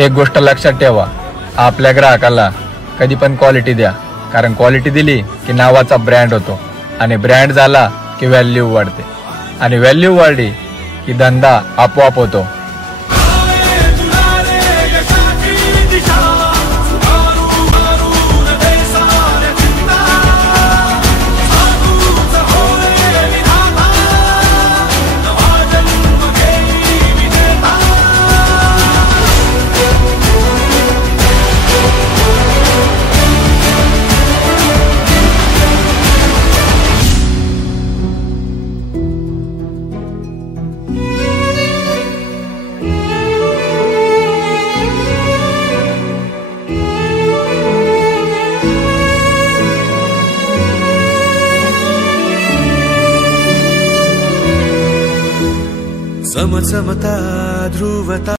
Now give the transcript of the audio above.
एक गोष्ट लक्षात ठेवा, आपल्या ग्राहकाला कधी पण क्वालिटी द्या, कारण क्वालिटी दिली की नावाचा ब्रँड होतो आणि ब्रँड झाला की व्हॅल्यू वाढते आणि व्हॅल्यू वाढली की धंदा आपोआप होतो। समता ध्रुवता